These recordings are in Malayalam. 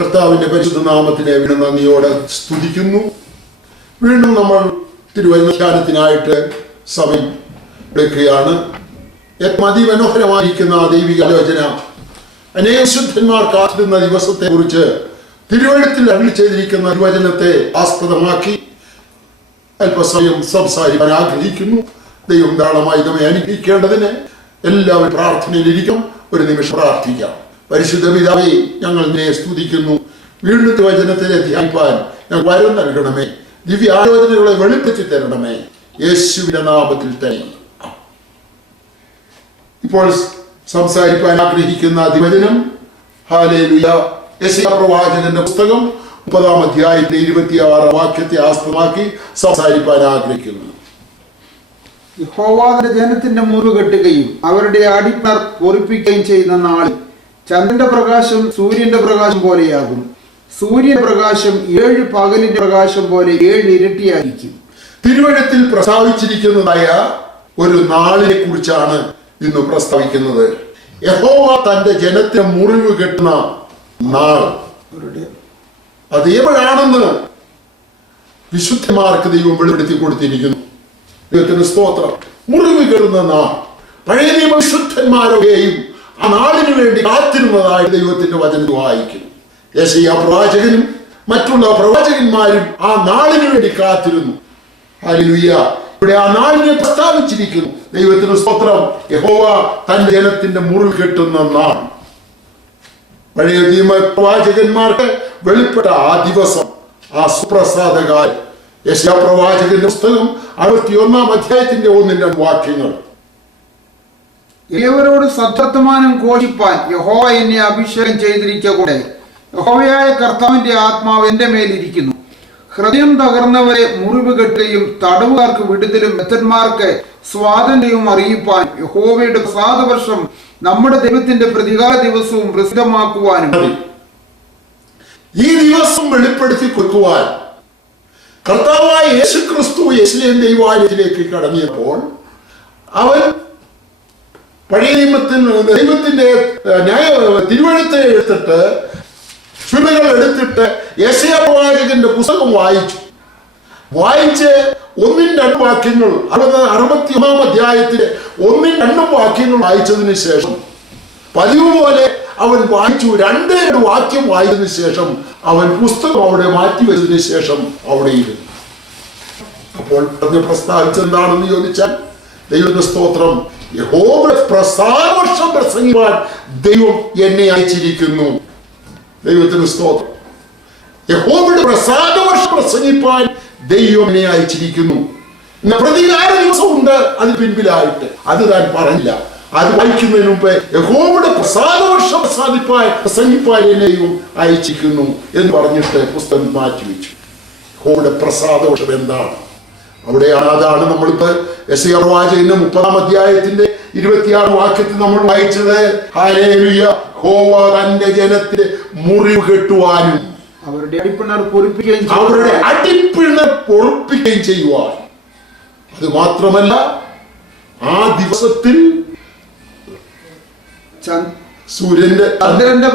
കർത്താവിന്റെ പരിശുദ്ധ നാമത്തിനെ വീണ്ടും നന്ദിയോടെ സ്തുതിക്കുന്നു. വീണ്ടും നമ്മൾ തിരുവചനധ്യാനത്തിനായിട്ട് സമയം എടുക്കുകയാണ്. അതിമനോഹരമായിരിക്കുന്ന ദൈവിക ആലോചന, അനേക ശുദ്ധന്മാർ കാത്തിരുന്ന ദിവസത്തെ കുറിച്ച് തിരുവഴുത്തിൽ അരുളി ചെയ്തിരിക്കുന്ന തിരുവചനത്തെ ആസ്പദമാക്കി അല്പസമയം സംസാരിക്കാൻ ആഗ്രഹിക്കുന്നു. ദൈവം ധാരാളമായി നമ്മെ അനുഗ്രഹിക്കേണ്ടതിന് എല്ലാവരും പ്രാർത്ഥനയിലിരിക്കും. ഒരു നിമിഷം പ്രാർത്ഥിക്കാം. പരിശുദ്ധ പിതാവേ, ഞങ്ങൾ നിന്നെ സ്തുതിക്കുന്നു. വീണ്ടും തിരുവചനത്തിലെ ധ്യാനിപ്പാൻ ഞങ്ങൾ വരം നൽകണമേ. ദിവ്യ ആലോചനകളെ വെളിപ്പെടുത്തി തരണമേ, യേശുവിന്റെ നാമത്തിൽ തന്നെ. ഇപ്പോൾ സംസാരിക്കാൻ ആഗ്രഹിക്കുന്ന തിരുവചനം ഹല്ലേലൂയ, യെശയ്യാ പ്രവാചകന്റെ പുസ്തകം 30-ാം അധ്യായത്തിലെ 26-ാം വാക്യത്തെ ആസ്പദമാക്കി സംസാരിക്കാൻ ആഗ്രഹിക്കുന്നു. യഹോവ തന്റെ ജനത്തിന്റെ മുറിവ് കെട്ടുകയും അവരുടെ അടിപ്പിണർ പൊറിപ്പിക്കുകയും ചെയ്യുന്ന നാളിൽ ചന്ദ്രന്റെ പ്രകാശം സൂര്യന്റെ പ്രകാശം പോലെയാകും. സൂര്യന്റെ പ്രകാശം 7 പകലിന്റെ പ്രകാശം പോലെ 7 ഇരട്ടിയായിരിക്കും. തിരുവഴുത്തിൽ പ്രസ്താവിച്ചിരിക്കുന്നതായ ഒരു നാളിനെ കുറിച്ചാണ് ഇന്ന് പ്രസ്താവിക്കുന്നത്. യഹോവ തന്റെ ജനത്തിന് മുറിവ് കെട്ടുന്ന നാൾ. അത് എപ്പോഴാണെന്ന് വിശുദ്ധന്മാർക്ക് ദൈവം വെളിപ്പെടുത്തി കൊടുത്തിരിക്കുന്നു. ദൈവത്തിന് സ്തോത്രം. മുറിവ് കെട്ടുന്ന നാൾ. പഴയ നിയമ വിശുദ്ധന്മാരൊക്കെയും ആ നാളിനു വേണ്ടി കാത്തിരുന്നതായി ദൈവത്തിന്റെ വചനം വായിക്കുന്നു. യെശയ്യാ പ്രവാചകനും മറ്റുള്ള പ്രവാചകന്മാരും ആ നാളിനു വേണ്ടി കാത്തിരുന്നു. ഹല്ലേലൂയ. ഇവിടെ ആ നാളിനെ പ്രസ്താവിച്ചിരിക്കുന്നു. ദൈവത്തിന് സ്തോത്രം. യഹോവ തന്റെ ജനത്തിന്റെ മുറിവ് കെട്ടുന്ന നാൾ. പഴയ നിയമ പ്രവാചകന്മാർക്ക് വെളിപ്പെട്ട ആ ദിവസം, ആ സുപ്രസാദകാലം. യെശയ്യാ പ്രവാചകന്റെ പുസ്തകം 61-ാം അധ്യായത്തിന്റെ 1-2 വാക്യങ്ങൾ. ഏവരോട് സദ്വർത്തമാനം ഘോഷിപ്പാൻ യഹോവ എന്നെ അഭിഷേകം ചെയ്തിരിക്കൂടെ. യഹോവയായ കർത്താവിന്റെ ആത്മാവ് എന്റെ മേലിരിക്കുന്നു. ഹൃദയം തകർന്നവരെ മുറിവ് കെട്ടുകയും തടവുകാർക്ക് വിടുതലും മെത്തന്മാർക്ക് സ്വാതന്ത്ര്യവും അറിയിപ്പാൻ യഹോവയുടെ പ്രസാദവർഷം നമ്മുടെ ദൈവത്തിന്റെ പ്രതികാര ദിവസവും പ്രസിദ്ധമാക്കുവാനും. ഈ ദിവസം വെളിപ്പെടുത്തി കൊടുക്കുവാൻ കർത്താവായ യേശുക്രിസ്തു യെരൂശലേം ദൈവാലയത്തിലേക്ക് കടന്നിയപ്പോൾ അവൻ പഴയ ദൈവത്തിന്റെ തിരുവഴുത്തെ എടുത്തിട്ട് ചുരുളുകൾ എടുത്തിട്ട് യെശയ്യാ പ്രവാചകന്റെ പുസ്തകം വായിച്ച് 1-2 വാക്യങ്ങൾ 61-ാം അധ്യായത്തിലെ 1-2 വാക്യങ്ങൾ വായിച്ചതിന് ശേഷം പതിവ് പോലെ അവൻ വായിച്ചു. 2 വാക്യം വായിച്ചതിന് ശേഷം അവൻ പുസ്തകം അവിടെ മാറ്റിവെച്ചതിന് ശേഷം അവിടെ ഇരുന്നു. അപ്പോൾ പ്രസ്താവിച്ചത് എന്താണെന്ന് ചോദിച്ചാൽ, ദൈവത്തിന്റെ സ്തോത്രം, യഹോവയുടെ പ്രസാദവർഷം പ്രസംഗിപ്പാൻ ദൈവം എന്നെ അയച്ചിരിക്കുന്നു. ദൈവത്തിന് സ്തോത്രം. യഹോവയുടെ പ്രസാദവർഷം പ്രസംഗിപ്പാൻ ദൈവം എന്നെ അയച്ചിരിക്കുന്നു. പ്രതികാര ദിവസമുണ്ട് അതിന് പിൻപിലായിട്ട്. അത് താൻ പറഞ്ഞില്ല. അത് വായിക്കുന്നതിന് മുമ്പ് യഹോവയുടെ പ്രസാദവർഷം പ്രസംഗിപ്പാൻ എന്നെ ദൈവം അയച്ചിരിക്കുന്നു എന്ന് പറഞ്ഞിട്ട് പുസ്തകം മാറ്റിവെച്ചു. യഹോവയുടെ പ്രസാദവർഷം എന്താണ്? അതാണ് നമ്മളിപ്പോ യെശയ്യാ പ്രവാചകന്റെ 30-ാം അധ്യായത്തിന്റെ 26 വാക്യത്തിൽ നമ്മൾ വായിച്ചത്. ഹല്ലേലൂയ. യഹോവ തന്റെ ജനത്തിന് മുറിവ് കെട്ടുവാനും അവരുടെ അടിപ്പിണർ പൊറിപ്പിക്കുകയും ചെയ്യുവാൻ. അത് മാത്രമല്ല, ആ ദിവസത്തിൽ ചന്ദ്രന്റെ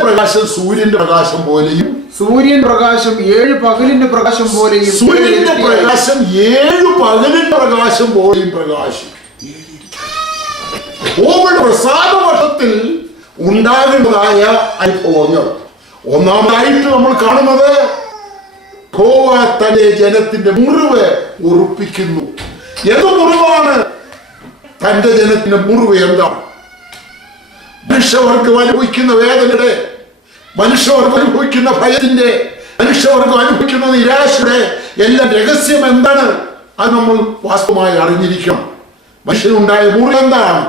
പ്രകാശം സൂര്യന്റെ പ്രകാശം പോലെയും, സൂര്യൻ പ്രകാശം 7 പകലിന്റെ പ്രകാശം പോലെയും, സൂര്യന്റെ പ്രകാശം 7 പകലിന്റെ പ്രകാശം പോലെയും പ്രകാശം. യഹോവയുടെ പ്രസാദവർഷത്തിൽ ഉണ്ടാകേണ്ടതായ അനുഭവങ്ങൾ. ഒന്നാമതായിട്ട് നമ്മൾ കാണുന്നത്, യഹോവ തന്റെ ജനത്തിന്റെ മുറിവ് ഉറപ്പിക്കുന്നു. എന്ത് മുറിവാണ് തന്റെ ജനത്തിന്റെ മുറിവ്? എന്താണ്? മനുഷ്യവർഗം അനുഭവിക്കുന്ന വേദനയുടെ, മനുഷ്യവർഗം അനുഭവിക്കുന്ന ഭയത്തിന്റെ, മനുഷ്യവർഗം അനുഭവിക്കുന്ന നിരാശയുടെ എല്ലാം രഹസ്യം എന്താണ്? അത് നമ്മൾ വാസ്തവമായി അറിഞ്ഞിരിക്കണം. മനുഷ്യനുണ്ടായ മുറിവ് എന്താണ്?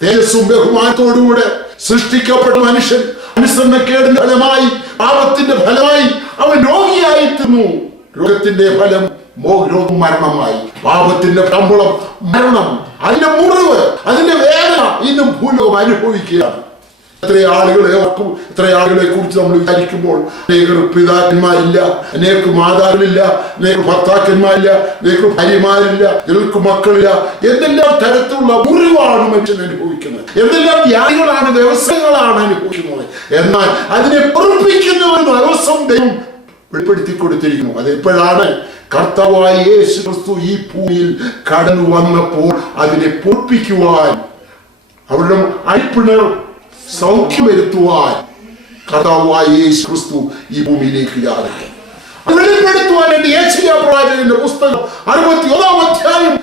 തേജസ്സും ബഹുമാനത്തോടുകൂടെ സൃഷ്ടിക്കപ്പെട്ട മനുഷ്യൻ അനുസരണക്കേടിന്റെ ഫലമായി, പാപത്തിന്റെ ഫലമായി അവൻ രോഗിയായിത്തീർന്നു. രോഗത്തിന്റെ ഫലം രോഗം മരണമായി. പാപത്തിന്റെ ശമ്പളം മരണം. അതിന്റെ മുറിവ്, അതിന്റെ വേദന ഇന്നും ഭൂലോകം അനുഭവിക്കുകയാണ്. എത്ര ആളുകളെ കുറിച്ച് നമ്മൾ വിചാരിക്കുമ്പോൾ, അനേക പിതാക്കന്മാരില്ല, അനേക മാതാക്കളില്ല, അനേക ഭർത്താക്കന്മാരില്ല, അനേക ഭാര്യമാരില്ല, ചിലർക്ക് മക്കളില്ല. എന്തെല്ലാം തരത്തിലുള്ള മുറിവാണ് മനുഷ്യൻ അനുഭവിക്കുന്നത്, എന്തെല്ലാം വ്യാധികളാണ്, വ്യവസ്ഥകളാണ് അനുഭവിക്കുന്നത്. എന്നാൽ അതിനെ പൊറുപ്പിക്കുന്നവർ ദിവസം ദൈവം വെളിപ്പെടുത്തി കൊടുത്തിരിക്കുന്നു. അതെപ്പോഴാണ്? കർത്താവായ യേശു ക്രിസ്തു ഈ ഭൂമിയിൽ കടന്നു വന്നപ്പോൾ അതിനെ പൊറുപ്പിക്കുവാൻ, അവരുടെ അഴിപ്പിണർ സൗഖ്യം വരുത്തുവാൻ കർത്താവായ യേശു ക്രിസ്തു ഈ ഭൂമിയിലേക്ക് യാത്ര വെളിപ്പെടുത്തുവാൻ വേണ്ടി യേശയ്യാ പ്രവാചകന്റെ പുസ്തകം 61 അധ്യായം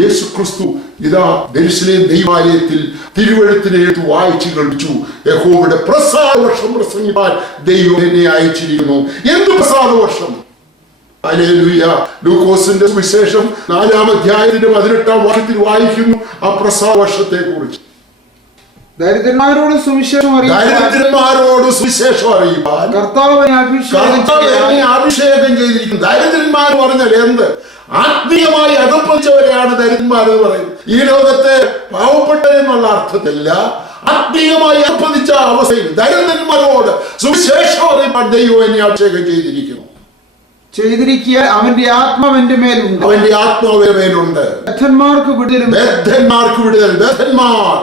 യേശു ക്രിസ്തു ഇതാ യെരൂശലേം ദൈവാലയത്തിൽ തിരുവെഴുത്തിനെ എടുത്ത് വായിച്ചു കളിച്ചു. യഹോവയുടെ പ്രസാദ വർഷം പ്രസംഗിപ്പാൻ ദൈവം എന്നെ അയച്ചിരിക്കുന്നു. എന്ത് പ്രസാദ വർഷം? ഹല്ലേലൂയ. ലൂക്കോസിന്റെ സുവിശേഷം 4-ാം അധ്യായത്തിന്റെ 18-ാം വാക്യത്തിൽ വായിക്കുന്നു ആ പ്രസാദ വർഷത്തെ കുറിച്ച്. ദരിദ്രന്മാരോട് സുവിശേഷം അറിയിപ്പാൻ കർത്താവിനെ അഭിഷേകം ചെയ്തിരിക്കുന്നു. ദരിദ്രന്മാർ പറഞ്ഞാൽ എന്ത്? ആത്മീയമായി അധപ്പതിച്ചവരെയാണ് ദരിദ്രന്മാർ എന്ന് പറയുന്നത്. ഈ ലോകത്തെ പാവപ്പെട്ടവരെന്നുള്ള അർത്ഥത്തില്ല, ആത്മീയമായി അധപ്പതിച്ച അവസ്ഥയിൽ ദരിദ്രന്മാരോട് സുവിശേഷം അറിയിപ്പാൻ ദൈവം എന്നെ അഭിഷേകം ചെയ്തിരിക്കുന്നു. അവന്റെ ആത്മാവ് എന്റെ മേലുണ്ട്. അവന്റെ ആത്മാവ് മേലുണ്ട്. ബദ്ധന്മാർക്ക് വിടുതൽ. ബദ്ധന്മാർ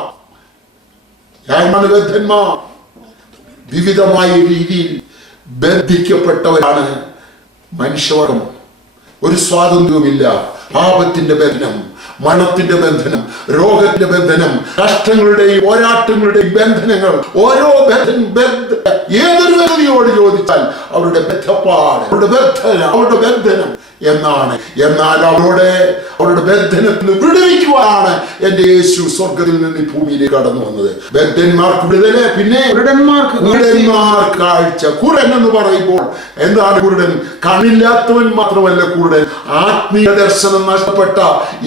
വിവിധമായ രീതിയിൽ ബന്ധിക്കപ്പെട്ടവരാണ് മനുഷ്യവർഗം. ഒരു സ്വാതന്ത്ര്യവുമില്ല. പാപത്തിന്റെ ബന്ധനം, മരണത്തിന്റെ ബന്ധനം, രോഗത്തിന്റെ ബന്ധനം, കഷ്ടങ്ങളുടെയും പോരാട്ടങ്ങളുടെയും ബന്ധനങ്ങൾ, ഓരോ ഏതൊരു വ്യക്തിയോട് ചോദിച്ചാൽ അവരുടെ ബന്ധപ്പാട്, അവരുടെ ബന്ധനം എന്നാണ്. എന്നാൽ അവരുടെ ബന്ധനത്തിന് വിടുവിക്കുവാനാണ് എന്റെ യേശു സ്വർഗത്തിൽ നിന്ന് ഭൂമിയിലേക്ക് കടന്നു വന്നത്. ബദ്ധന്മാർക്ക് വിടുതല്, പിന്നെ കുരുടന്മാർക്ക് കാഴ്ച. കുരുടൻ എന്ന് പറയുമ്പോൾ എന്താണ് കുരുടൻ? കണ്ണില്ലാത്തവൻ മാത്രമല്ല കുരുടൻ. ആത്മീയ ദർശനം നഷ്ടപ്പെട്ട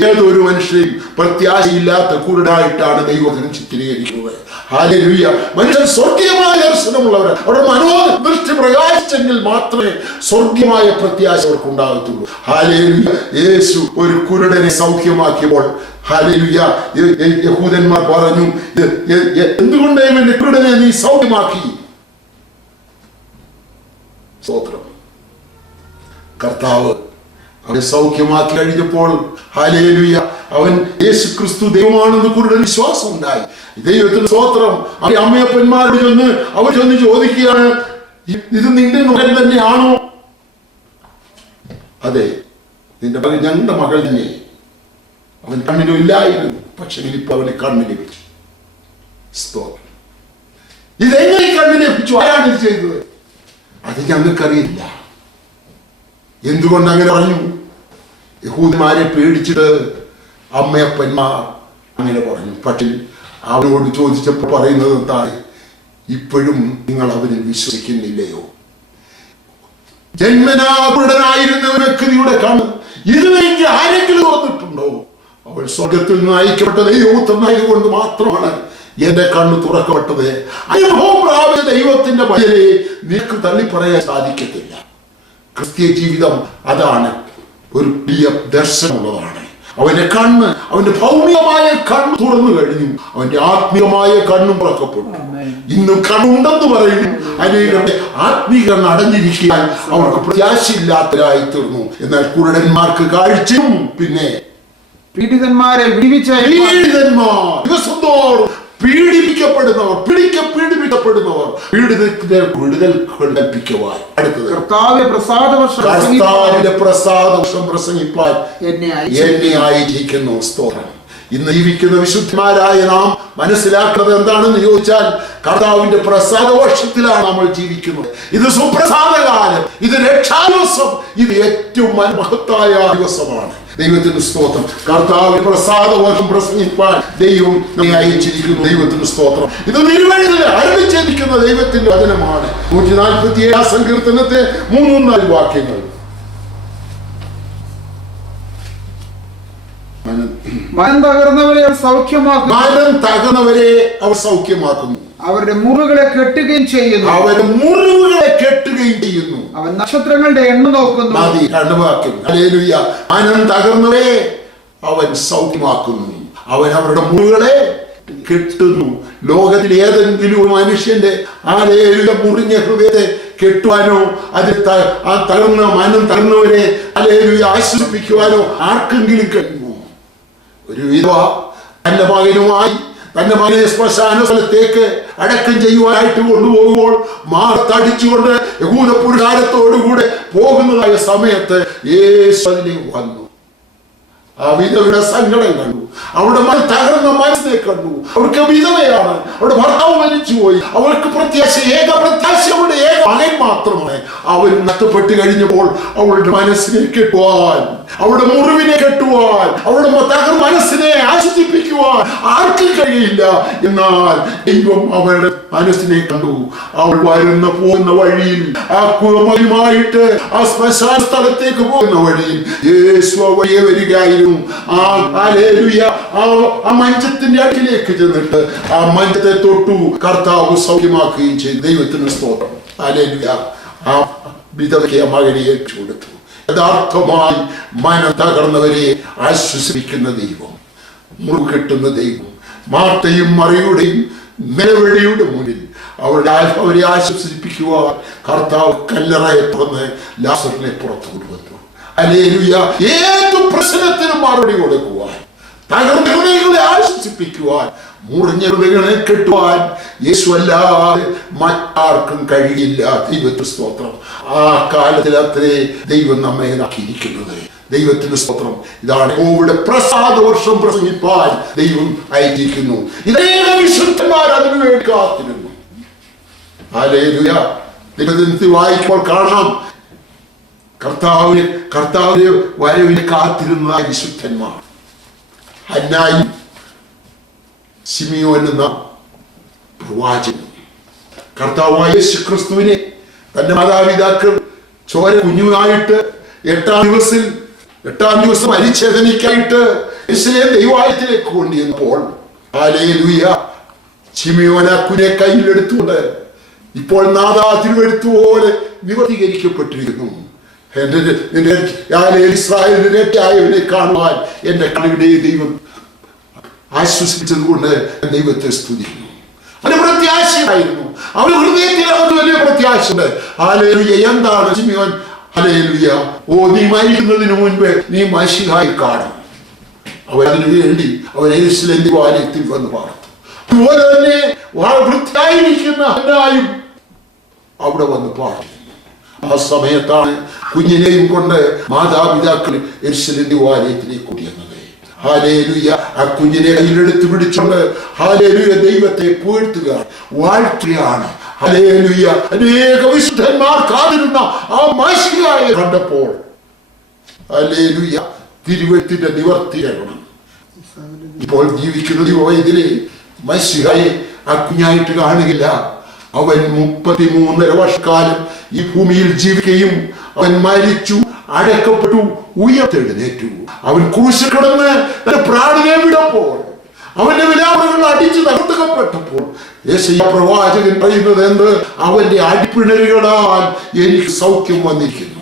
ഏതൊരു മനുഷ്യനും പ്രത്യാശയില്ലാത്ത കുരുടായിട്ടാണ് ദൈവത്തിന് ചിത്രീകരിക്കുന്നത്. ഹല്ലേലൂയ. മനുഷ്യൻ സ്വർഗീയമായ ദർശനമുള്ളവർ, അവരുടെ മനോദൃഷ്ടി പ്രകാശിച്ചെങ്കിൽ മാത്രമേ സ്വർഗീയമായ പ്രത്യാശ അവർക്ക് ഉണ്ടാകത്തുള്ളൂ. ഹല്ലേലൂയ. യേശു ഒരു കുരുടനെ സൗഖ്യമാക്കിയപ്പോൾ ഹല്ലേലൂയ യഹൂദന്മാർ പറഞ്ഞു, എന്തുകൊണ്ട് ഇവന്റെ കുരുടനെ നീ സൗഖ്യമാക്കി? സ്തോത്രം. കർത്താവ് അവനെ സൗഖ്യമാക്കി കഴിഞ്ഞപ്പോൾ ഹല്ലേലൂയ അവൻ യേശു ക്രിസ്തു ദൈവമാണെന്ന് കുരുടൻ വിശ്വാസം ഉണ്ടായി. ദൈവത്തിന് സ്തോത്രം. അവന്റെ അമ്മയപ്പന്മാരോട് അവർ ചോദിക്കുകയാണ്, ഇത് നിന്റെ മകൻ തന്നെയാണോ? അതെ, നിന്റെ മകൻ ഞങ്ങളുടെ മകൾ തന്നെ. അവൻ കണ്ണിനും ഇല്ലായിരുന്നു, പക്ഷെ ഇപ്പൊ അവന് കണ്ണ് ലഭിച്ചു. സ്തോത്രം. ഇതെങ്ങനെ കണ്ണ് ലഭിച്ചു? ആരാണ് ഇത് ചെയ്തത്? അത് ഞങ്ങൾക്കറിയില്ല. എന്തുകൊണ്ട് അങ്ങനെ പറഞ്ഞു? യഹൂദന്മാരെ പേടിച്ചിട്ട് അമ്മയപ്പന്മാർ അങ്ങനെ പറഞ്ഞു. പക്ഷേ അവനോട് ചോദിച്ചപ്പോൾ പറയുന്നത് എന്താണ്? ഇപ്പോഴും നിങ്ങൾ അവരിൽ വിശ്വസിക്കുന്നില്ലയോ? ജന്മനാകുടനായിരുന്ന ഒരു വ്യക്തിയുടെ കണ്ണ് ഇതുവരെങ്കിൽ ആരെങ്കിലും തുറന്നിട്ടുണ്ടോ? അവൾ സ്വർഗത്തിൽ നിന്ന് അയക്കപ്പെട്ട ദൈവത്തിനായതുകൊണ്ട് മാത്രമാണ് എന്റെ കണ്ണ് തുറക്കപ്പെട്ടത്. അനുഭവം പ്രാപിച്ച ദൈവത്തിന്റെ വചനെ നിനക്ക് തള്ളി പറയാൻ സാധിക്കത്തില്ല. ക്രിസ്തീയ ജീവിതം അതാണ്, ഒരു വലിയ ദർശനമുള്ളതാണ്. അവന്റെ കണ്ണ്, അവന്റെ ഭൗമികമായ കണ്ണ് തുറന്നു കഴിഞ്ഞു, അവന്റെ ആത്മീയമായ കണ്ണും തുറക്കപ്പെട്ടു. ഇന്നും കണ്ണുണ്ടെന്ന് പറയുന്നു. അനേകരുടെ ആത്മീയ കണ്ണ് അടഞ്ഞിരിക്കാൻ അവർക്ക് പ്രത്യാശയില്ലാത്തവരായി തീർന്നു. എന്നാൽ കുരുടന്മാർക്ക് കാഴ്ചയും, പിന്നെ പീഡിതന്മാരെ പീഡിപ്പിക്കപ്പെടുന്നവർ പീഡിതത്തിന്റെ വിടുതൽ കൽപ്പിക്കുവാൻ. അടുത്തത് കർത്താവിന്റെ പ്രസാദ വർഷം പ്രസംഗിപ്പാൻ എന്നെ അയച്ചിരിക്കുന്നു. സ്തോത്രം. ഇന്ന് ജീവിക്കുന്ന വിശുദ്ധന്മാരായ നാം മനസ്സിലാക്കുന്നത് എന്താണെന്ന് ചോദിച്ചാൽ, കർത്താവിന്റെ പ്രസാദ വർഷത്തിലാണ് നമ്മൾ ജീവിക്കുന്നത്. ഇത് സുപ്രസാദകാലം, ഇത് രക്ഷാദിവസം, ഇത് ഏറ്റവും മഹത്തായ ദിവസമാണ്. ദൈവത്തിന് സ്തോത്രം. കർത്താവിന്റെ പ്രസാദ വർഷം പ്രസംഗിപ്പാൻ ദൈവം നമ്മെ അയച്ചിരിക്കുന്നു. ദൈവത്തിന് സ്തോത്രം. ഇത് നിരുവഴിയിൽ അരുളിച്ചേരിക്കുന്ന ദൈവത്തിന്റെ വചനമാണ്. 147 സങ്കീർത്തനത്തെ 3-4 വാക്യങ്ങൾ. മനം തകർന്നവരെ അവർ സൗഖ്യമാക്കുന്നു. അവരുടെ മുറിവുകളെ കെട്ടുകയും ചെയ്യുന്നു. അവൻ നക്ഷത്രങ്ങളുടെ എണ്ണ നോക്കുന്നു. ഹല്ലേലൂയ. മനം തകർന്നവരെ അവൻ സൗഖ്യമാക്കുന്നു. അവൻ അവരുടെ മുറിവുകളെ കെട്ടുന്നു. ലോകത്തിൽ ഏതെങ്കിലും ഒരു മനുഷ്യന്റെ മുറിഞ്ഞ ഹൃദയത്തെ കെട്ടുവാനോ അതിൽ ആ തകർന്ന മനം തകർന്നവരെ ആശ്വസിപ്പിക്കുവാനോ ആർക്കെങ്കിലും കഴിയുമോ? ഒരു വിധവ തന്റെ മകനുമായി തന്റെ മകനെ ശ്മശാന സ്ഥലത്തേക്ക് അടക്കം ചെയ്യുവാനായിട്ട് കൊണ്ടുപോകുമ്പോൾ മാർത്തടിച്ചുകൊണ്ട് യഹൂദ പുരുഷാരത്തോടുകൂടെ പോകുന്നതായ സമയത്ത് യേശു അതിലേക്ക് വന്നു. ആ വിധവയുടെ സങ്കടം കണ്ടു, അവരുടെ തകർന്ന മനസ്സിനെ കണ്ടു. അവർക്ക് വിധവയാണ്, അവരുടെ ഭർത്താവ് മരിച്ചുപോയി, അവർക്ക് പ്രത്യാശ, ഏക പ്രത്യാശ അവരുടെ ഏക മകൻ മാത്രമാണ്. അവർ നഷ്ടപ്പെട്ട് കഴിഞ്ഞപ്പോൾ അവളുടെ മനസ്സിനെ കെട്ടുവാൻ, അവളുടെ മുറിവിനെ കെട്ടുവാൻ, അവളുടെ തകർന്ന മനസ്സിനെ ആശ്വസിപ്പിക്കുവാൻ ആർക്കും കഴിയില്ല. എന്നാൽ ദൈവം അവരുടെ മനസ്സിനെ കണ്ടു. അവൾ പോകുന്ന വഴിയിൽ, ആ കുടുംബമായിട്ട് ആ ശ്മശാന സ്ഥലത്തേക്ക് പോകുന്ന വഴിയിൽ യേശു വഴിയെ വരികയായിരുന്നു. ആ മഞ്ചത്തിന്റെ അടുക്കിലേക്ക് ചെന്നിട്ട് ആ മഞ്ചത്തെ തൊട്ടു, കർത്താവ് സൗഖ്യമാക്കുകയും ചെയ്തു. ദൈവത്തിന് സ്തോത്രം. ഹല്ലേലൂയ. ആ വിധവയ്ക്ക് ആ മകനെ ഏൽപ്പിച്ചു കൊടുത്തു. യഥാർത്ഥമായി മനം തകർന്നവരെ ആശ്വസിപ്പിക്കുന്ന ദൈവം, മുറിവ് കെട്ടുന്ന ദൈവം, മാർത്തയും മറിയുടെയും നിലവിളിയുടെ മുന്നിൽ അവരെ ആശ്വസിപ്പിക്കുവാൻ കർത്താവ് കല്ലറയെ തുറന്ന് ലാസറിനെ പുറത്തു കൊണ്ടുവന്നു. ഹല്ലേലൂയ. ഏതു പ്രശ്നത്തിനും മറുപടി കൊടുക്കുവാൻ, തകർന്ന ഹൃദയങ്ങളെ ആശ്വസിപ്പിക്കുവാൻ, മുറിഞ്ഞ ഹൃദയങ്ങളെ കെട്ടുവാൻ യേശു അല്ലാതെ മറ്റാർക്കും കഴിയില്ല. ദൈവത്തിന് സ്തോത്രം. ആ കാലത്തിൽ അത്രേ ദൈവം നമ്മെ ആക്കിയിരിക്കുന്നത്. ദൈവത്തിന് സ്തോത്രം. ഇതാണ് കോവിഡ് പ്രസാദ വർഷം പ്രസംഗിപ്പാൻ ദൈവം അയച്ചിരിക്കുന്നു. ഇതേറെ വിശുദ്ധന്മാർ അതിനുവേണ്ടി കാത്തിരുന്നു. ഹല്ലേലൂയ. ദൈവത്തിൽ വായിക്കുമ്പോൾ കാണാം, കർത്താവിന്റെ വരവിന് കാത്തിരുന്ന വിശുദ്ധന്മാർ. ഹന്നായും ശിമിയോൻ എന്ന പ്രവാചകൻ കർത്താവായ യേശുക്രിസ്തുവിനെ തന്റെ മാതാപിതാക്കൾ ചോര കുഞ്ഞുമായിട്ട് എട്ടാം ദിവസം പരിച്ഛേദനയ്ക്കായിട്ട് യെരൂശലേം ദൈവാലയത്തിലേക്ക് കൊണ്ടുവന്നപ്പോൾ ഹല്ലേലൂയ, ശിമിയോൻ ആ കുഞ്ഞിനെ കയ്യിലെടുത്തുകൊണ്ട് ഇപ്പോൾ നാഥാ തിരുവെഴുത്തുപോലെ നിവർത്തീകരിക്കപ്പെട്ടിരിക്കുന്നു. ഇസ്രായേലിനെ കാണുവാൻ എന്റെ കണ്ണിടെ ദൈവം ആശ്വസിപ്പിച്ചത് കൊണ്ട് ദൈവത്തെ സ്തുതിക്കുന്നു. അവന് പ്രത്യാശയായിരുന്നു, അവന് ഹൃദയത്തിൽ അവന് വലിയ പ്രത്യാശയുണ്ട്. ഹല്ലേലൂയ. എന്താണ് ശിമിയോൻ? ഹല്ലേലൂയ. ഓ, നീ മരിക്കുന്നതിന് മുൻപ് നീ മശിഹായി കാണും. അവരതിനു വേണ്ടി അവർ യെരൂശലേം ദേവാലയത്തിൽ വന്ന് പാർത്തു. അതുപോലെ തന്നെ വൃത്തിയായിരിക്കുന്ന ഹന്നായും അവിടെ വന്ന് പാർത്തു. ആ സമയത്താണ് കുഞ്ഞിനെയും കൊണ്ട് മാതാപിതാക്കൾ യെരൂശലേം ദേവാലയത്തിലേക്ക് കൊണ്ടുവന്നത്. ഹല്ലേലൂയ. ആ കുഞ്ഞിനെ കയ്യിലെടുത്ത് പിടിച്ചുകൊണ്ട് ഹല്ലേലൂയ ദൈവത്തെ പുകഴ്ത്തുക, വാഴ്ത്തുകയാണ്. ഹല്ലേലൂയ. അനേക വിശുദ്ധന്മാർ കാത്തിരുന്ന ആ മശിഹായെ കണ്ടപ്പോൾ ഹല്ലേലൂയ തിരുവെഴുത്തിന്റെ നിവർത്തിയാകണം. ഇപ്പോൾ ജീവിക്കുന്ന ഇതിലെ മശിഹായെ ആ കുഞ്ഞായിട്ട് കാണുകയില്ല. അവൻ 33.5 വർഷക്കാലം ഈ ഭൂമിയിൽ ജീവിക്കുകയും അവൻ മരിച്ചു, അടക്കപ്പെട്ടു, ഉയർത്തെഴുന്നേറ്റു. അവൻ ക്രൂശിൽ കിടന്ന് തന്റെ പ്രാണനെ വിടപ്പോൾ, അവന്റെ വിലാപങ്ങൾ അടിച്ചു തകർത്തപ്പെട്ടപ്പോൾ യെശയ്യാ പ്രവാചകൻ പറയുന്നത് എന്ത്? അവന്റെ അടിപ്പിണരുകളാൽ എനിക്ക് സൗഖ്യം വന്നിരിക്കുന്നു.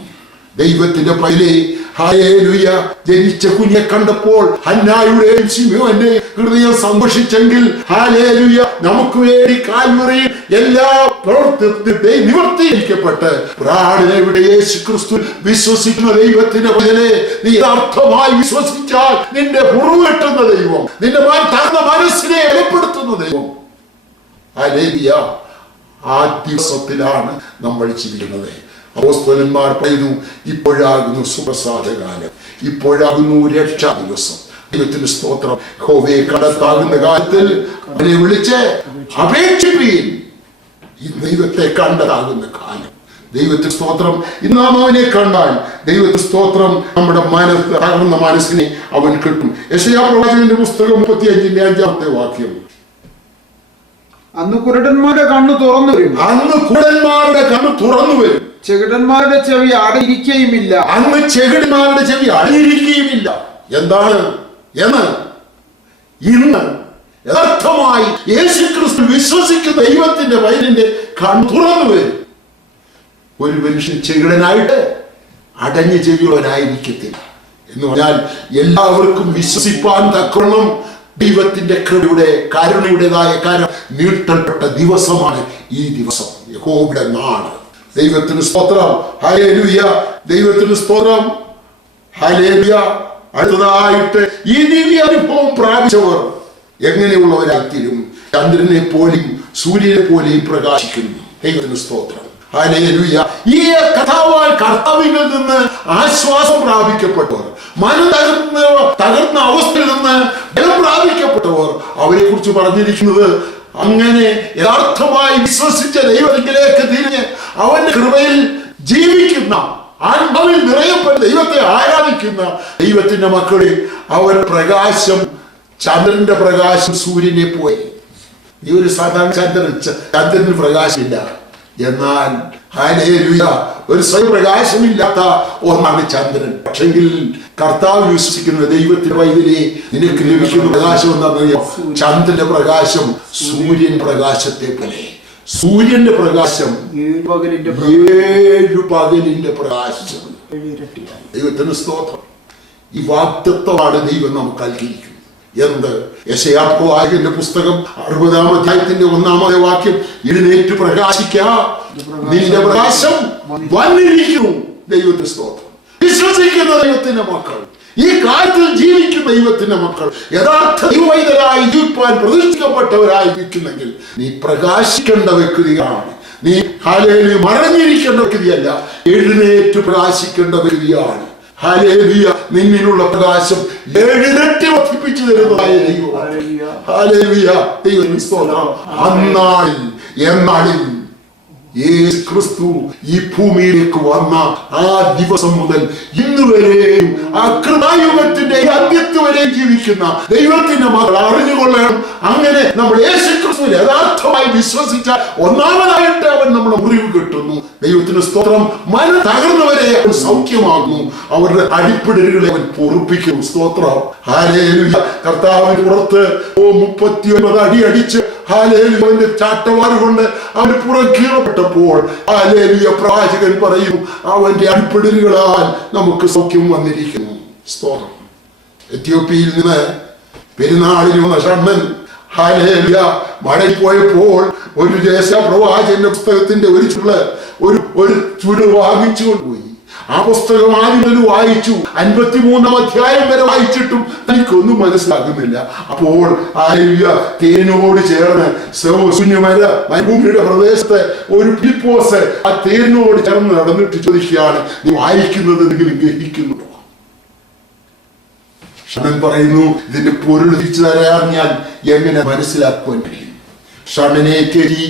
ദൈവത്തിന്റെ പൈലേ, ഹല്ലേലൂയ, ജനിച്ച കുഞ്ഞെ കണ്ടപ്പോൾ ഹന്നായുടെയും ശിമിയോന്റെയും ഹൃദയം സന്തോഷിച്ചെങ്കിൽ ഹല്ലേലൂയ, നമുക്ക് വേണ്ടി കാൽവറിയിൽ എല്ലാ പ്രവർത്തനത്തെയും നിവർത്തിയിരിക്കപ്പെട്ട് പ്രാണനെവിടെ യേശുക്രിസ്തു വിശ്വസിക്കുന്ന ദൈവത്തിന്റെ പൈലേ, നീ യഥാർത്ഥമായി വിശ്വസിച്ചാൽ നിന്റെ മുറിവെട്ടുന്ന ദൈവം, നിന്റെ തകർന്ന മനസ്സിനെ ബലപ്പെടുത്തുന്ന ദൈവം. ഹല്ലേലൂയ. ആ ദിവസത്തിലാണ് നമ്മൾ ജീവിക്കുന്നത്. അപ്പോസ്തലന്മാർ പറയുന്നു, ഇപ്പോഴാകുന്നു സുപ്രസാദകാലം, ഇപ്പോഴാകുന്നു രക്ഷാ ദിവസം. ദൈവത്തിന് സ്തോത്രം. യഹോവയെ കണ്ടെത്താകുന്ന കാലത്തിൽ അവനെ വിളിച്ച് അപേക്ഷിപ്പീൻ. ഈ ദൈവത്തെ കണ്ടതാകുന്ന കാലം. ദൈവത്തിന് സ്തോത്രം. ഇന്ന് നാം അവനെ കണ്ടാൽ ദൈവത്തിന് സ്തോത്രം, നമ്മുടെ തകർന്ന മനസ്സിനെ അവൻ കിട്ടും. യെശയ്യാ പ്രവാചകന്റെ പുസ്തകം 35-5 വാക്യം. അന്ന് കുരുടന്മാരുടെ കണ്ണു തുറന്നു വരും. അന്ന് കുരുടന്മാരുടെ കണ്ണു തുറന്നു വരും. ചെകിടന്മാരുടെ ചെവി അടയിരിക്കുകയുമില്ല. അന്ന് ചെകിടന്മാരുടെ ചെവി അടയിരിക്കുകയുമില്ല. എന്താണ് എന്ന്? ഇന്ന് യഥാർത്ഥമായി യേശുക്രിസ്തു വിശ്വസിക്കുന്ന ദൈവത്തിന്റെ വൈദ്യന്റെ കണ്ണു തുറന്നു വരും. ഒരു മനുഷ്യൻ ചെകിടനായിട്ട് അടഞ്ഞ ചെവിയുള്ളവനായിരിക്കത്തില്ല. എന്ന് പറഞ്ഞാൽ എല്ലാവർക്കും വിശ്വസിപ്പാൻ തക്കവണ്ണം ദൈവത്തിന്റെ കൃപയുടെ കരുണയുടേതായ കാര്യം നീട്ടപ്പെട്ട ദിവസമാണ് ഈ ദിവസം, യഹോവയുടെ നാട്. ദൈവത്തിന് സ്തോത്രം. ഹല്ലേലൂയ. ദൈവത്തിന് സ്തോത്രം. ഹല്ലേലൂയ. അടുത്തതായിട്ട് ഈ ദിവ്യ അനുഭവം പ്രാപിച്ചവർ എങ്ങനെയുള്ളവരായിത്തീരും? ചന്ദ്രനെ പോലെയും സൂര്യനെ പോലെയും പ്രകാശിക്കുന്നു. ദൈവത്തിന് സ്തോത്രം. ഹല്ലേലൂയ. ഈ കഥാവാൽ കർത്താവിൽ നിന്ന് ആശ്വാസം പ്രാപിക്കപ്പെട്ടവർ, തകർന്ന അവസ്ഥയിൽ നിന്ന് ബലം പ്രാപിക്കപ്പെട്ടവർ, അവരെ കുറിച്ച് പറഞ്ഞിരിക്കുന്നത് അങ്ങനെ യഥാർത്ഥമായി വിശ്വസിച്ച ദൈവത്തിലേക്ക് തിരിഞ്ഞ് അവന്റെ കൃപയിൽ ജീവിക്കുന്ന, ആത്മാവിൽ നിറയപ്പെട്ട ദൈവത്തെ ആരാധിക്കുന്ന ദൈവത്തിന്റെ മക്കളെ അവരുടെ പ്രകാശം ചന്ദ്രന്റെ പ്രകാശം സൂര്യനെ പോയി. ഈ ഒരു സാധാരണ ചന്ദ്രന് പ്രകാശമില്ല. എന്നാൽ ഹല്ലേലൂയ, ഒരു സ്വയം പ്രകാശമില്ലാത്ത ഒന്നാണ് ചന്ദ്രൻ. പക്ഷെങ്കിൽ കർത്താവ് വിശ്വസിക്കുന്ന ദൈവത്തിന്റെ വൈദ്യരെ നിനക്ക് ലഭിക്കുന്ന പ്രകാശം എന്താണെന്നറിയാം? ചന്ദ്രന്റെ പ്രകാശം സൂര്യൻ പ്രകാശത്തെ പോലെ. സൂര്യന്റെ പ്രകാശം 7 പകലിന്റെ പ്രകാശം. ദൈവത്തിന് സ്തോത്രം. ഈ വാഗ്ദത്തമാണ് ദൈവം നമുക്ക് നൽകിയിരിക്കുന്നത്. എന്ത്? യെശയ്യാപ്രവാചകന്റെ പുസ്തകം 60-ാം അധ്യായത്തിന്റെ 1-ാമത്തെ വാക്യം, എഴുന്നേറ്റ് പ്രകാശിക്കാ, നിന്റെ പ്രകാശം വന്നിരിക്കുന്നു. ദൈവത്തിന് സ്തോത്രം. വിശ്വസിക്കുന്ന ദൈവത്തിന്റെ മക്കൾ, ഈ കാലത്തിൽ ജീവിക്കുന്ന ദൈവത്തിന്റെ മക്കൾ, യഥാർത്ഥ ദൈവവൈദ്യരായി ജീവിപ്പാൻ പ്രതിഷ്ഠിക്കപ്പെട്ടവരായി ജീവിക്കുന്നെങ്കിൽ നീ പ്രകാശിക്കേണ്ട വ്യക്തിയാണ്. നീ ഹല്ലേലൂയ മറഞ്ഞിരിക്കേണ്ട വ്യക്തിയല്ല, എഴുന്നേറ്റ് പ്രകാശിക്കേണ്ട വ്യക്തിയാണ്. ഹല്ലേലൂയ. നിന്നിലുള്ള പ്രകാശം 7 ഇരട്ടി വർദ്ധിപ്പിച്ചു തരുന്നതായ ദൈവം. ഹല്ലേലൂയ. ദൈവത്തിന് സ്തോത്രം. അന്നാളിൽ എന്നാളിൽ യേശു ക്രിസ്തു ഈ ഭൂമിയിലേക്ക് വന്ന ആ ദിവസം മുതൽ ഇന്ന് വരെയും ആ കൃപായുഗത്തിന്റെ അന്ത്യത്ത് വരെ ജീവിക്കുന്ന ദൈവത്തിന്റെ മക്കൾ അറിഞ്ഞുകൊള്ളണം. അങ്ങനെ നമ്മൾ യേശു ക്രിസ്തുവിനെ യഥാർത്ഥമായി വിശ്വസിച്ചാൽ ഒന്നാമതായിട്ട് അവൻ നമ്മളെ മുറിവ് കിട്ടുന്നു. ദൈവത്തിന് സ്തോത്രം. മന തകർന്നവരെ അവൻ സൗഖ്യമാകുന്നു. അവരുടെ അടിപ്പിടലുകളെ അവൻ പൊറുപ്പിക്കുന്നു. സ്തോത്രം. ഹല്ലേലൂയ. കർത്താവിന് പുറത്ത് 39 അടി അടിച്ച് ഹല്ലേലൂയ ചാട്ടവാറ് കൊണ്ട് അവന് പുറക്കീറപ്പെട്ടപ്പോൾ ഹല്ലേലൂയ പ്രവാചകൻ പറയും, അവന്റെ അടിപ്പിടലുകളാൽ നമുക്ക് സൗഖ്യം വന്നിരിക്കുന്നു. സ്തോത്രം. എത്യോപ്യയിൽ നിന്ന് പെരുന്നാളിന് വന്ന ഷണ്മൻ ഹല്ലേലൂയ മടങ്ങി പോയപ്പോൾ ഒരു യേശയ്യാപ്രവാചകന്റെ പുസ്തകത്തിന്റെ ഒരു ചുരുൾ വാങ്ങിച്ചു കൊണ്ടുപോയി. ആ പുസ്തകം ആദ്യം വായിച്ചു. 53-ാം അധ്യായം വരെ വായിച്ചിട്ടും എനിക്കൊന്നും മനസ്സിലാകുന്നില്ല. അപ്പോൾ തേനോട് ചേർന്ന് മരുഭൂമിയുടെ പ്രദേശത്ത് ഒരു ഫിലിപ്പോസ് ആ തേനോട് ചേർന്ന് നടന്നിട്ട് ചോദിക്കുകയാണ്, നീ വായിക്കുന്നത് എന്തെങ്കിലും ഗ്രഹിക്കുന്നുണ്ടോ? ഷണ്ണൻ പറയുന്നു, ഇതിന്റെ പൊരുൾ തിരിച്ചു തരാൻ ഞാൻ എങ്ങനെ മനസ്സിലാക്കുവാൻ കഴിയും? ഷണ്ണനെ കയറ്റി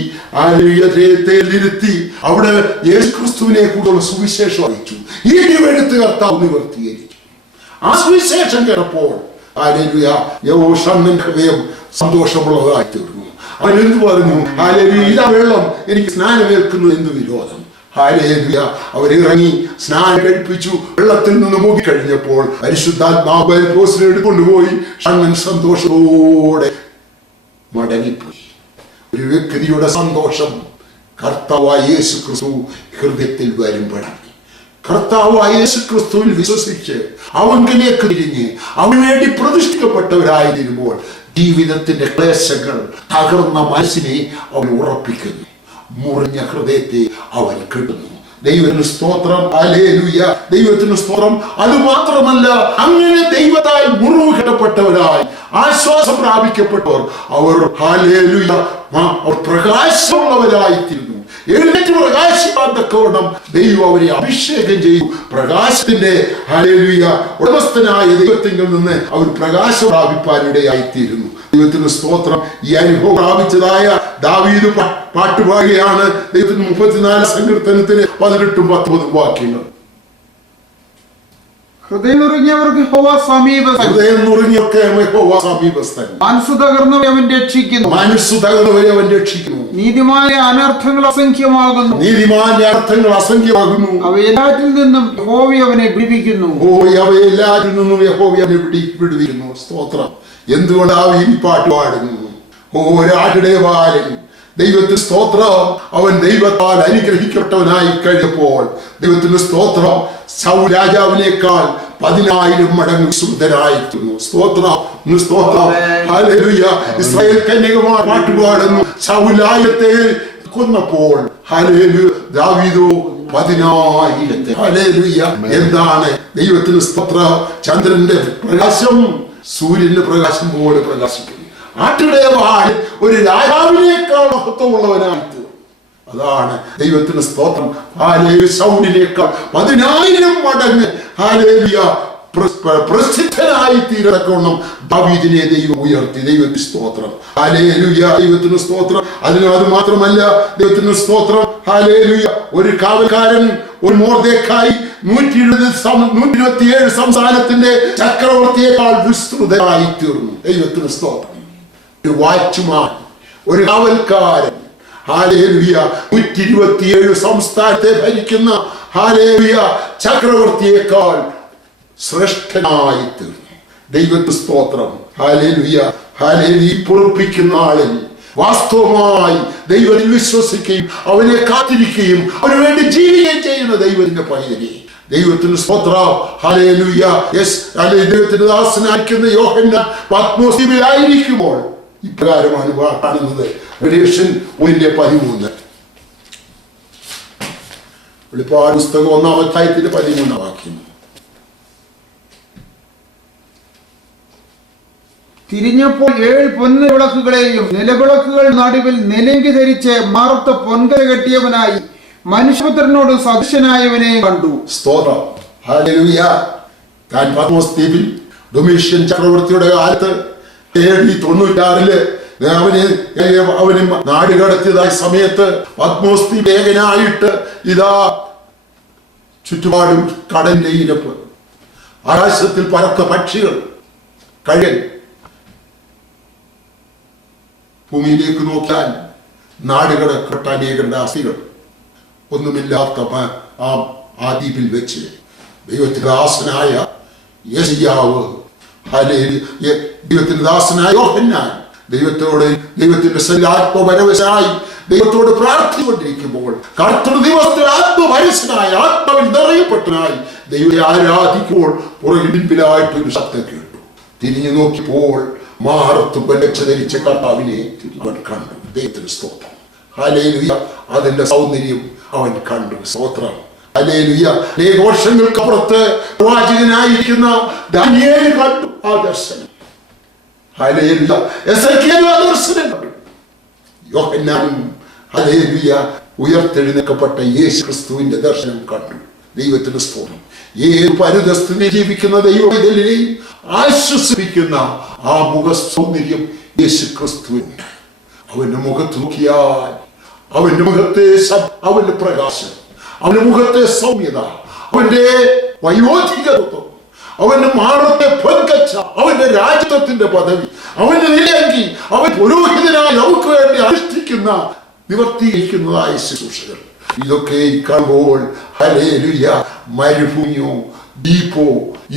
ഇരുത്തി അവിടെ യേശുക്രിസ്തുവിനെ കൂടെയുള്ള സുവിശേഷം അറിയിച്ചു. ഈ എഴുത്ത് കർത്താവ് നിവർത്തീകരിച്ചു. ആ സുവിശേഷം കേട്ടപ്പോൾ ഷണ്ണന്റെ ഹൃദയം സന്തോഷമുള്ളതായി തീർന്നു. അവൻ എന്ത് പറഞ്ഞു? ഇതാ വെള്ളം, എനിക്ക് സ്നാനമേൽക്കുന്നത് എന്ത് വിരോധം? ഹല്ലേലൂയ. അവരിറങ്ങി സ്നാനം കഴിപ്പിച്ചു. വെള്ളത്തിൽ നിന്ന് മുങ്ങി കഴിഞ്ഞപ്പോൾ പരിശുദ്ധാത്മാവ് എടുത്തുകൊണ്ടുപോയി ഷണ്ണൻ സന്തോഷത്തോടെ മടങ്ങിപ്പോയി. ഒരു വ്യക്തിയുടെ സന്തോഷം കർത്താവായ യേശു ക്രിസ്തു ഹൃദയത്തിൽ വരുമ്പോഴാണ്. കർത്താവായ യേശു ക്രിസ്തുവിൽ വിശ്വസിച്ച് അവങ്കിലേക്ക് തിരിഞ്ഞ് അവന് വേണ്ടി പ്രതിഷ്ഠിക്കപ്പെട്ടവരായി തീരുമ്പോൾ ജീവിതത്തിന്റെ ക്ലേശങ്ങൾ തകർന്ന മനസ്സിനെ അവൻ ഉറപ്പിക്കുന്നു. മുറിഞ്ഞ ഹൃദയത്തെ അവൻ കിട്ടുന്നു. ദൈവത്തിന് സ്തോത്രം. ഹല്ലേലൂയ. ദൈവത്തിന് സ്തോത്രം. അത് മാത്രമല്ല, അങ്ങനെ ദൈവത്താൽ മുറിവ് കിടപ്പെട്ടവരായി ആശ്വാസം പ്രാപിക്കപ്പെട്ടവർ അവർ ഹല്ലേലൂയ അവർ പ്രകാശമുള്ളവരായിത്തീരുന്നു. എഴുന്നേറ്റ് പ്രകാശിക്കാൻ തക്കവണ്ണം ദൈവം അവരെ അഭിഷേകം ചെയ്തു. പ്രകാശത്തിന്റെ ഹല്ലേലൂയ ഉടമസ്ഥനായ ദൈവത്തിൽ നിന്ന് അവർ പ്രകാശം പ്രാപിപ്പാനിടയായിത്തീരുന്നു. ദൈവത്തിന് സ്തോത്രം. ഈ അനുഭവം പ്രാപിച്ചതായ ദാവീദ് പാട്ടുപാടുകയാണ്. ദൈവത്തിന് 34 സങ്കീർത്തനത്തിന് 18-ഉം 19-ഉം വാക്യങ്ങൾ. ഹൃദയം നുറുങ്ങിയവർക്ക് യഹോവ സമീപസ്ഥൻ. ഹൃദയം നുറുങ്ങിയൊക്കെ യഹോവ സമീപസ്ഥൻ. മനസ്സു തകർന്നവരെ അവൻ രക്ഷിക്കുന്നു. മനസ്സു തകർന്നവരെ അവൻ രക്ഷിക്കുന്നു. നീതിമാന്റെ അനർത്ഥങ്ങൾ അസംഖ്യമാകുന്നു. നീതിമാന്റെ അർത്ഥങ്ങൾ അസംഖ്യമാകുന്നു. അവയെല്ലാറ്റിൽ നിന്നും യഹോവ അവനെ വിടുവിക്കുന്നു. അവയെല്ലാറ്റിൽ നിന്നും യഹോവ അവനെ വിടുവിക്കുന്നു. സ്തോത്രം. എന്തുകൊണ്ടാണ് ഈ പാട്ട് പാടുന്നു? ഒരാളുടെ ബാലൻ ദൈവത്തിന് സ്തോത്രം. അവൻ ദൈവത്താൽ അനുഗ്രഹിക്കപ്പെട്ടവനായി കഴിഞ്ഞപ്പോൾ ദൈവത്തിന് സ്തോത്രം സൗൽ രാജാവിനേക്കാൾ 10,000 മടങ്ങ് വിശുദ്ധനായിരുന്നു. സ്തോത്രം. സ്തോത്രം. ഹല്ലേലൂയ. ഇസ്രായേൽ കന്യകമാർ പാട്ടുപാടുന്നു. സൗലായത്തെ കൊന്നപ്പോൾ ഹല്ലേലൂയ ദാവീദോ 10,000. ഹല്ലേലൂയ. എന്താണ് ദൈവത്തിന് സ്തോത്രം? ചന്ദ്രന്റെ പ്രകാശം സൂര്യന്റെ പ്രകാശം പോലെ പ്രകാശിക്കുന്നു. ആട്ടിടയവാൾ ഒരു രാജാവിനേക്കാൾ മഹത്വമുള്ളവനായിട്ട്. അതാണ് ദൈവത്തിന് സ്തോത്രം. ശൗലിനേക്കാൾ 10,000 മടങ്ങ് പ്രസിദ്ധനായി തീരത്തക്കവണ്ണം ദാവീദിനെ ദൈവം ഉയർത്തി. ദൈവത്തിന് സ്തോത്രം. ഹല്ലേലൂയ. ദൈവത്തിന് സ്തോത്രം. അത് മാത്രമല്ല, ദൈവത്തിന് സ്തോത്രം. ഹല്ലേലൂയ. ഒരു കാവൽക്കാരൻ, ഒരു മൊർദെഖായി 127 സംസ്ഥാനത്തിന്റെ ചക്രവർത്തിയേക്കാൾ വിസ്തൃതനായി തീർന്നു. ദൈവത്തിന് സ്തോത്രം. ഒരു വാച്ച്മാൻ, ഒരു കാവൽക്കാരൻ, ഹല്ലേലൂയ, 127 സംസ്ഥാനത്തെ ഭരിക്കുന്ന ഹല്ലേലൂയ ചക്രവർത്തിയേക്കാൾ ശ്രേഷ്ഠനായി തീർന്നു. ദൈവത്തിന് സ്തോത്രം. ഹല്ലേലൂയ. ഹല്ലേലൂയ. പൊറുപ്പിക്കുന്ന ആളിൽ വാസ്തവമായി ദൈവത്തിൽ വിശ്വസിക്കുകയും അവനെ കാത്തിരിക്കുകയും അവന് വേണ്ടി ജീവിക്കുകയും ചെയ്യുന്ന ദൈവത്തിന്റെ പൈതലേ, ദൈവത്തിന് സ്തോത്രം. ഹല്ലേലൂയ. യെസ്. ദൈവത്തിന്റെ ദാസനായിരിക്കുന്ന യോഹന്നാൻ പത്മോസ് ദ്വീപിലായിരിക്കുമ്പോൾ ഇപ്രകാരമാണ് കാണുന്നത്. റെവലേഷൻ 1:13. വെളിപ്പാട് പുസ്തകം 1-ാം അധ്യായത്തിന്റെ 13-ാം വാക്യം. തിരിഞ്ഞപ്പോൾ 7 പൊന്ന് വിളക്കുകളെയും നിലവിളക്കുകൾ നടുവിൽ നിലങ്കി ധരിച്ച് മാറത്ത പൊൻകര കെട്ടിയവനായി മനുഷ്യപുത്രനോട് സദൃശനായവനെ കണ്ടു. സ്തോത്രം. ഹല്ലേലൂയ. താൻ പത്മോസ് ദ്വീപിൽ ഡൊമീഷ്യൻ ചക്രവർത്തിയുടെ കാലത്ത് AD 96 അവന് നാട് കടത്തിയതായ സമയത്ത് പത്മോസ് ദ്വീപ് ഏകനായിട്ട് ഇതാ ചുറ്റുപാടും കടലിന്റെ ഇരപ്പ്, ആകാശത്തിൽ പറത്ത പക്ഷികൾ, കഴൽ. ഭൂമിയിലേക്ക് നോക്കിയാൽ നാടുകളെ അനേകരുടെ അസ്ഥികൾ ഒന്നുമില്ലാത്ത ആ ദ്വീപിൽ വെച്ച് ദൈവത്തിന്റെ ദാസനായ യെശയ്യാവ്, ദൈവത്തിന്റെ ദാസനായ യോഹന്നാൻ ദൈവത്തിന്റെ ആത്മപരവശനായി ദൈവത്തോട് പ്രാർത്ഥിച്ചുകൊണ്ടിരിക്കുമ്പോൾ കർത്തൃ ദിവസത്തിൽ ആത്മപരവശനായി ആത്മാവിൽ നിറയപ്പെട്ടനായി ദൈവത്തെ ആരാധിക്കുമ്പോൾ പുറകിൽ മുൻപിലായിട്ടൊരു ശബ്ദം കേട്ടു. തിരിഞ്ഞു നോക്കിയപ്പോൾ മാറത്ത് ബലക്ഷ ധരിച്ച കർത്താവിനെ അവൻ കണ്ടു. ദൈവത്തിന് സ്തോത്രം. ഹല്ലേലൂയ. അതിന്റെ സൗന്ദര്യം അവൻ കണ്ടു. സ്തോത്രം. ഹല്ലേലൂയ. അനേക വർഷങ്ങൾക്കപ്പുറത്ത് പ്രവാചകനായിരിക്കുന്ന ദാനിയേൽ കണ്ടു ആ ദർശനം. ഹല്ലേലൂയ. എസെക്കിയേൽ ആ ദർശനം കണ്ടു. യോഹന്നാനും ഹല്ലേലൂയ ഉയർത്തെഴുന്നേൽക്കപ്പെട്ട യേശു ക്രിസ്തുവിന്റെ ദർശനം കണ്ടു. ദൈവത്തിന് സ്തോത്രം. ഏത് പരിതസ്ഥിതി ജീവിക്കുന്ന ദൈവത്തിനെയും ആശ്വസിപ്പിക്കുന്ന ആ മുഖ സൗന്ദര്യം യേശു ക്രിസ്തുവിനുണ്ട്. അവന്റെ മുഖത്ത് നോക്കിയാൽ അവന്റെ മുഖത്തെ അവന്റെ പ്രകാശം, അവന്റെ മുഖത്തെ സൗമ്യത, അവന്റെ വയോധികത്വം, അവന്റെ മാറത്തെ പൊൻകച്ച, അവന്റെ രാജ്യത്വത്തിന്റെ പദവി, അവന്റെ നിലയെങ്കിൽ അവൻ പുരോഹിതനായി നമുക്ക് വേണ്ടി അനുഷ്ഠിക്കുന്ന നിവർത്തിയിരിക്കുന്നതായ ശുശ്രൂഷകൾ, ഇതൊക്കെ കാണുമ്പോൾ ഹല്ലേലൂയ, മരുഭൂമിയോ ദീപോ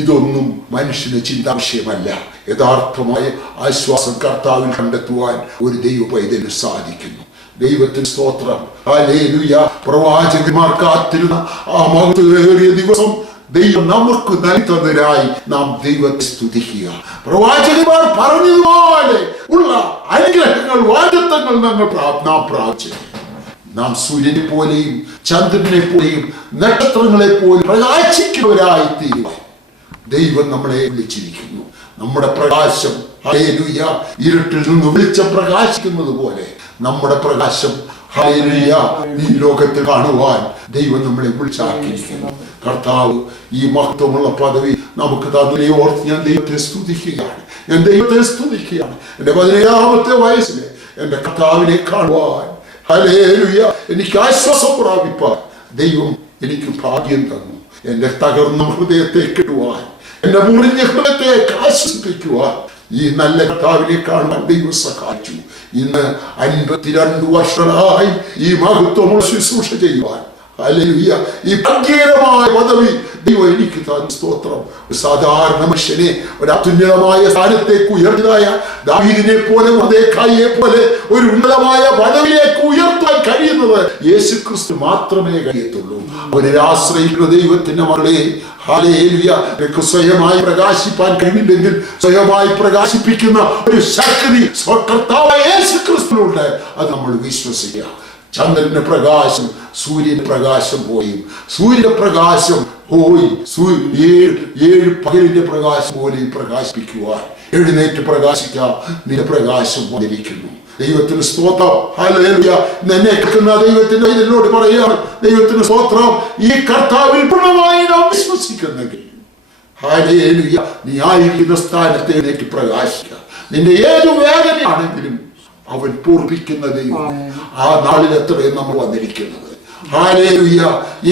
ഇതൊന്നും മനുഷ്യന് ചിന്താ വിഷയമല്ല. യഥാർത്ഥമായ ആശ്വാസം കർത്താവിൽ കണ്ടെത്തുവാൻ ഒരു ദൈവ പൈതലിന് സാധിക്കുന്നു. ദൈവത്തിന് സ്തോത്രം. ഹല്ലേലൂയ. പ്രവാചകന്മാർ കാത്തിരുന്ന ആ മഹത്വമേറിയ ദിവസം ദൈവം നമുക്ക് നൽകുന്നതിനായി നാം ദൈവത്തെ സ്തുതിക്കുക. പ്രവാചകന്മാർ പറഞ്ഞതുപോലെ ഉള്ള അനുഗ്രഹങ്ങൾ, വാഗ്ദത്തങ്ങൾ നാം പ്രാപിച്ചു. നാം സൂര്യനെ പോലെയും ചന്ദ്രനെ പോലെയും നക്ഷത്രങ്ങളെ പോലെയും പ്രകാശിക്കുന്നവരായി തീരുവാൻ ദൈവം നമ്മളെ വിളിച്ചിരിക്കുന്നു. നമ്മുടെ പ്രകാശം ഹല്ലേലൂയ ഇരുട്ടിൽ നിന്ന് വെളിച്ചം പ്രകാശിക്കുന്നത് പോലെ നമ്മുടെ പ്രകാശം ഹല്ലേലൂയ ഈ ലോകത്ത് കാണുവാൻ ദൈവം നമ്മളെ വിളിച്ചാക്കിയിരിക്കുന്നു. കർത്താവ് ഈ മഹത്വമുള്ള പദവി നമുക്ക് തന്നെ ഓർത്ത് ഞാൻ ദൈവത്തെ സ്തുതിക്കുകയാണ്. എന്റെ 17-ാമത്തെ വയസ്സിൽ എന്റെ കർത്താവിനെ കാണുവാൻ ഹല്ലേലൂയ എനിക്ക് ആശ്വാസം പ്രാപിപ്പാൻ ദൈവം എനിക്ക് ഭാഗ്യം തന്നു. എന്റെ തകർന്ന ഹൃദയത്തെ കെട്ടുവാൻ, എന്റെ മുറിഞ്ഞ ഹൃദയത്തെ ആശ്വസിപ്പിക്കുവാൻ ഈ നല്ല കർത്താവിനെ കാണാൻ ദൈവം സഹായിച്ചു. ഇന്ന് 52 വർഷങ്ങളായി ഈ മഹത്വമുള്ള ശുശ്രൂഷ ചെയ്യുവാൻ ഹല്ലേലൂയ ഈ ഭാഗ്യകരമായ പദവി ദൈവം എനിക്ക് തന്ന സ്തോത്രം. സാധാരണ മനുഷ്യനെ ഒരു അത്യുന്നതമായ സ്ഥാനത്തേക്ക് ഉയർന്നതായ ദാവീദിനെ പോലെ മൊർദെഖായിയെ പോലെ ഒരു ഉന്നതമായ പദവിയിലേക്ക് ഉയർത്താൻ കഴിയുന്നത് യേശു ക്രിസ്തു മാത്രമേ കഴിയത്തുള്ളൂ. അവനെ ആശ്രയിക്കുന്ന ദൈവത്തിന്റെ മകളെ ഹല്ലേലൂയ, നിനക്ക് സ്വയമായി പ്രകാശിപ്പാൻ കഴിയില്ലെങ്കിൽ സ്വയമായി പ്രകാശിപ്പിക്കുന്ന ഒരു ശക്തി കർത്താവായ യേശു ക്രിസ്തുവിനുണ്ട്. അത് നമ്മൾ വിശ്വസിക്കുക. ചന്ദ്രന്റെ പ്രകാശം സൂര്യന്റെ പ്രകാശം പോയി, സൂര്യന്റെ പ്രകാശം പോയി, ഏഴ് പകലിന്റെ പ്രകാശം പോലെ പ്രകാശിപ്പിക്കുവാൻ എഴുന്നേറ്റ് പ്രകാശിക്കുക. നിന്റെ പ്രകാശം വന്നിരിക്കുന്നു. ദൈവത്തിന് സ്തോത്രം. ഹല്ലേലൂയ. എന്നെ കേൾക്കുന്ന ദൈവത്തിന്റെ ഇതിനോട് പറയുകയാണ്, ദൈവത്തിന് സ്തോത്രം. ഈ കർത്താവിൽ പൂർണ്ണമായി നാം വിശ്വസിക്കുന്നെങ്കിൽ ഹല്ലേലൂയ, നീ ആയിരിക്കുന്ന സ്ഥാനത്ത് എഴുന്നേറ്റ് പ്രകാശിക്കുക. നിന്റെ ഏത് വേദനയാണെങ്കിലും അവൻ പൂർപ്പിക്കുന്ന ദൈവം. ആ നാളിൽ എത്രയും നമ്മൾ വന്നിരിക്കുന്നത്. ഹല്ലേലൂയ.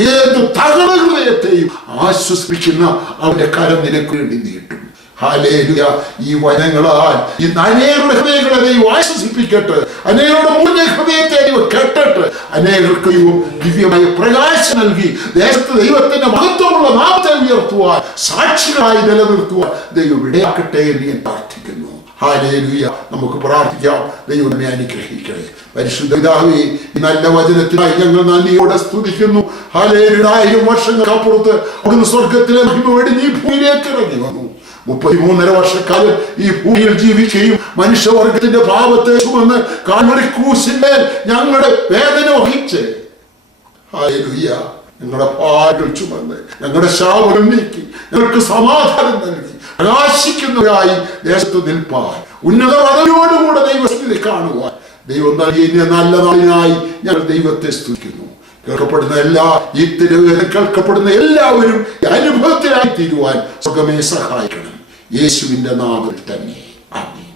ഏത് തകർന്ന ഹൃദയത്തെയും ആശ്വസിപ്പിക്കുന്ന അവന്റെ കരം നിനക്ക് വേണ്ടി നീട്ടും. ഹല്ലേലൂയ. ഈ വചനങ്ങളാൽ ഈ അനേകരുടെ ഹൃദയങ്ങളെ ദൈവം ആശ്വസിപ്പിക്കട്ടെ. അനേകരുടെ മുഴുവൻ ഹൃദയത്തെ ദൈവം കേട്ടിട്ട് അനേകർക്ക് ദൈവം ദിവ്യമായ പ്രകാശം നൽകി ദേശത്ത് ദൈവത്തിന്റെ മഹത്വമുള്ള നാമത്തെ ഉയർത്തുവാൻ, സാക്ഷികളായി നിലനിർത്തുവാൻ ദൈവം ഇടയാക്കട്ടെ എന്ന് ഞാൻ പ്രാർത്ഥിക്കുന്നു. ഹല്ലേലൂയ. നമുക്ക് പ്രാർത്ഥിക്കാം. ദൈവം നമ്മെ അനുഗ്രഹിക്കട്ടെ. പരിശുദ്ധ പിതാവേ, ഈ നല്ല വചനത്തിനായി ഞങ്ങൾ നന്ദിയോടെ സ്തുതിക്കുന്നു. ഹല്ലേലൂയ. 1000 വർഷങ്ങൾക്കപ്പുറത്ത് അവിടുന്ന് സ്വർഗത്തിലെ മഹിമ വേണ്ടി നീ ഭൂമിയിലേക്ക് ഇറങ്ങി വന്നു. 33.5 വർഷക്കാലം ഈ ഭൂമിയിൽ ജീവിക്കുകയും മനുഷ്യവർഗത്തിന്റെ പാപത്തെ ചുമന്ന് കാൽവരി ക്രൂശിന്മേൽ ഞങ്ങളുടെ വേദന വഹിച്ച് ഹല്ലേലൂയ ഞങ്ങളുടെ പാടുകൾ ചുമന്ന് ഞങ്ങളുടെ ശാപങ്ങൾ നീക്കി ഞങ്ങൾക്ക് സമാധാനം നൽകി പ്രകാശിക്കുന്നവരായി ദേശത്ത് നിൽപ്പാൻ, ഉന്നത പദവിയോടുകൂടെ ദൈവസ്ഥിതി കാണുവാൻ ദൈവം നൽകിയ നല്ല നാളിനായി ഞങ്ങൾ ദൈവത്തെ സ്തുതിക്കുന്നു. കേൾക്കപ്പെടുന്ന എല്ലാവരും അനുഭവത്തിലായി തീരുവാൻ സ്വർഗ്ഗമേ സഹായിക്കണം. യേശുവിന്റെ നാമത്തിൽ തന്നെ ആമേൻ.